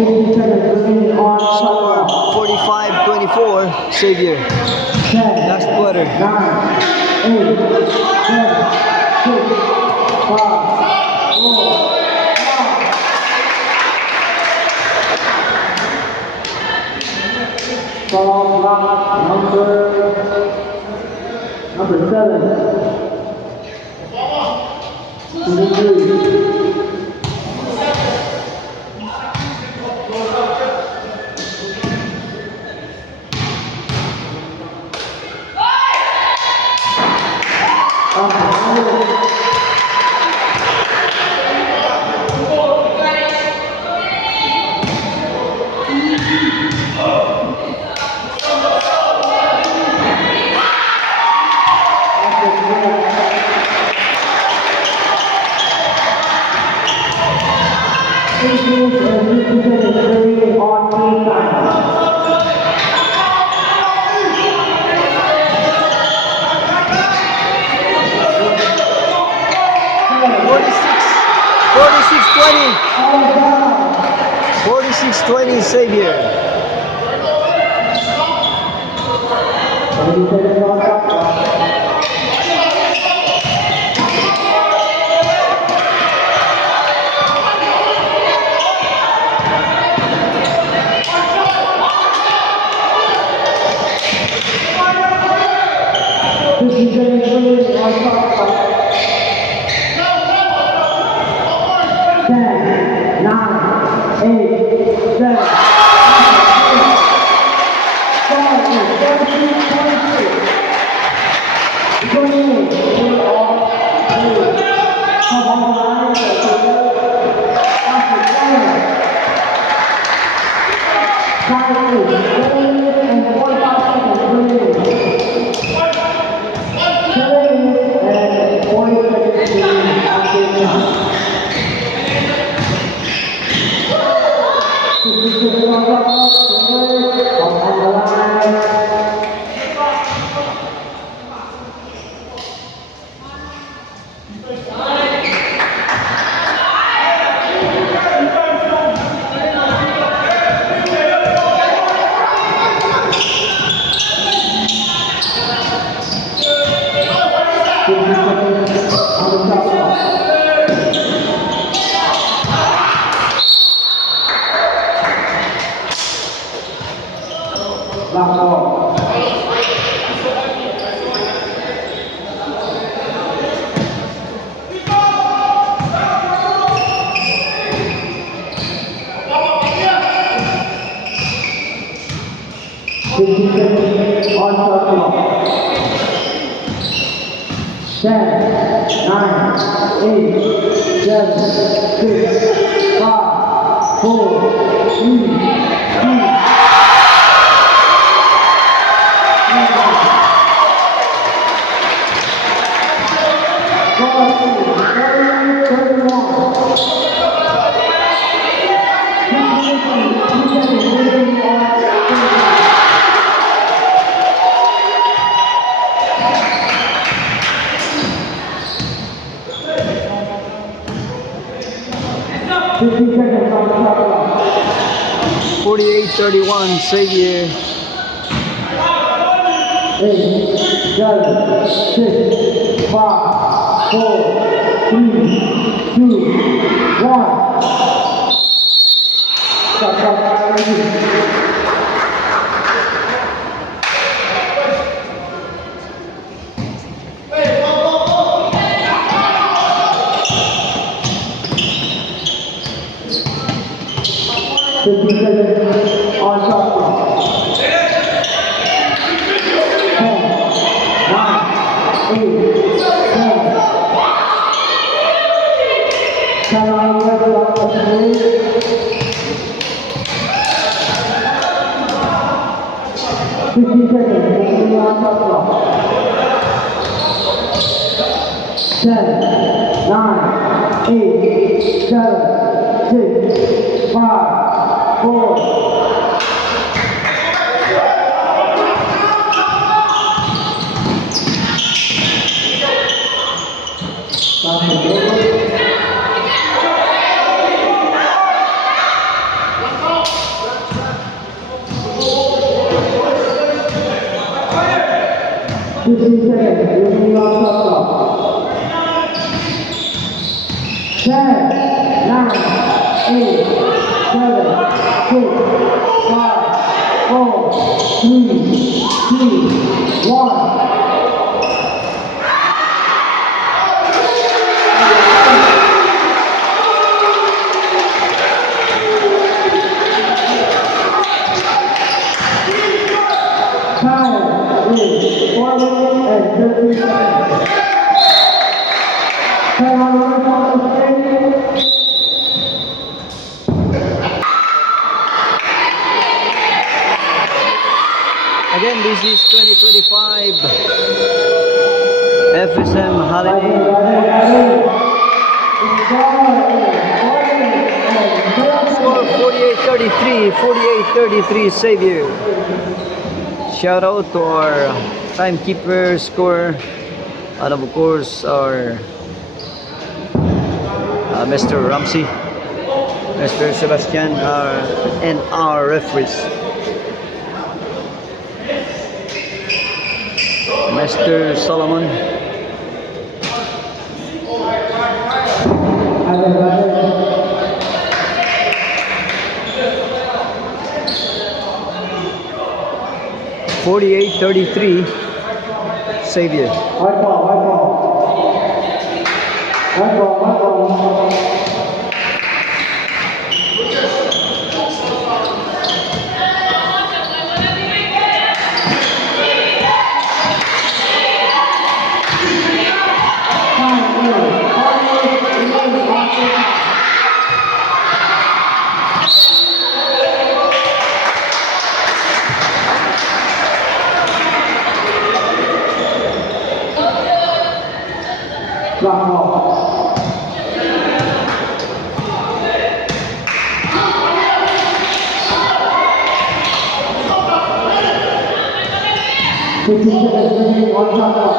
50 seconds remaining on Score shot 45-24, Xavier. clock. 10, Last quarter. 9, 8, 7, 6, 5, 4, 3. Ball block number 7. 23. Twenty, Xavier. (48-31), Xavier. 8, 7, 6, 5, 4, 3, 2, 1. On shot clock. 10, 9, 8, 7. Can I get the please? 50 seconds. On shot clock. 10, 9, 8, 7, 6, 5, 4. Let's go. 10, 9, 8, 7, 6, 5, 4, 3, 2, 1. Time is 4 minutes and 30 seconds. Time on the stage. Again, this is 2025 FSM holiday. Score 48-33, 48-33 Xavier. Shout out to our timekeeper, scorer, and of course our Mr. Ramsey, Mr. Sebastian, and our referees. Mr. Solomon. (48-33) Xavier. White ball, white ball. White ball, white ball. Block ball. 15 seconds remaining on shot clock.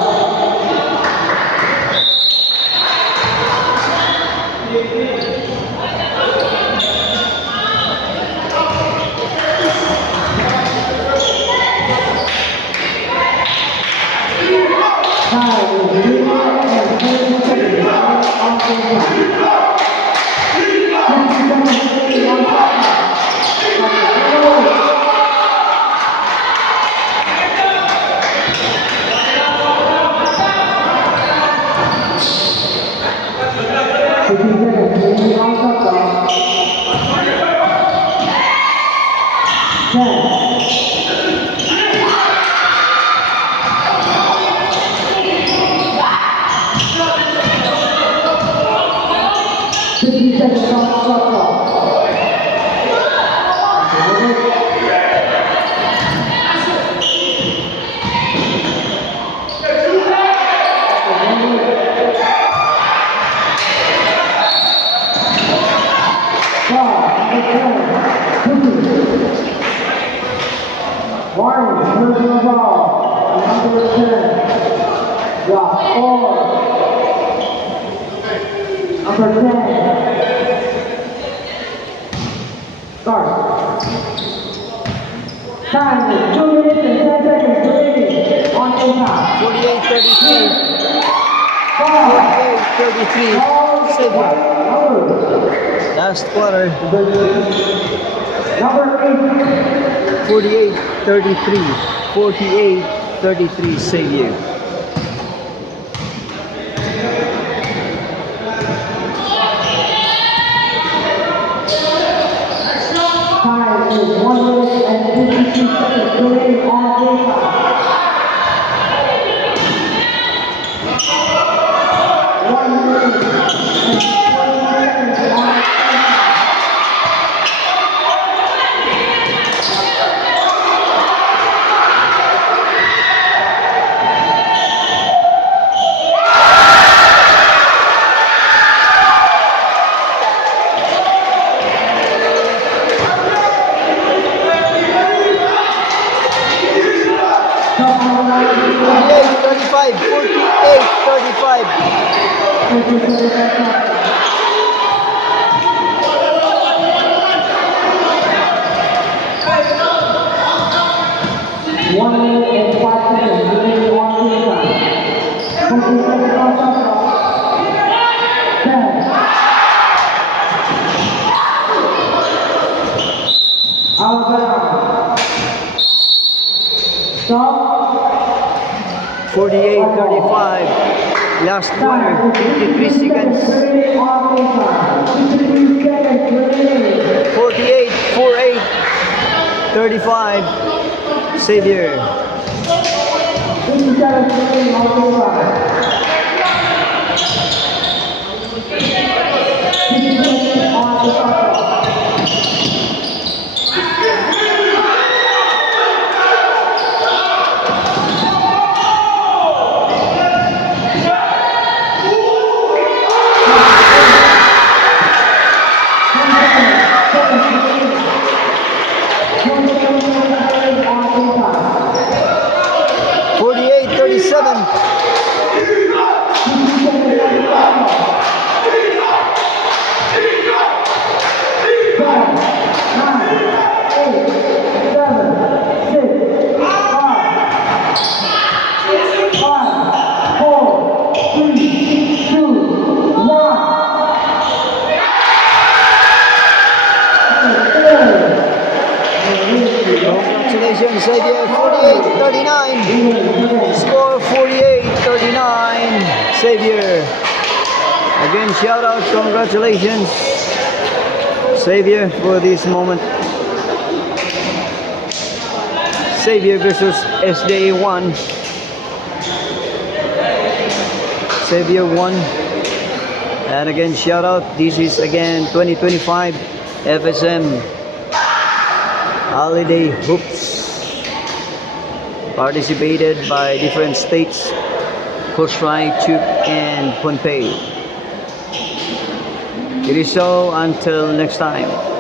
Warren, personal ball, number 10, drop 4, number 10, start. Time is 2 minutes and 10 seconds remaining on impact. 48-33. 48-33 Xavier. Last quarter. Number 8. 48-33. 48-33 Xavier. Time is 1 minute and 52 seconds remaining on impact. 1 minute and 20 seconds on impact. Forty-eight, 35. One minute and 5 seconds remaining on game time. 20 seconds on shot clock. 10, Alabama. Stop. 48-35. Last quarter, 53 seconds. 48-48. 35. Xavier. 48-37. Congratulations, Xavier. 48-39. Score 48-39. Xavier. Again, shout out. Congratulations, Xavier, for this moment. Xavier versus SDA 1. Xavier 1. And again, shout out. This is again 2025 FSM Holiday Hoops. Participated by different states, Kosrae, Chuk, and Pohnpei. It is so until next time.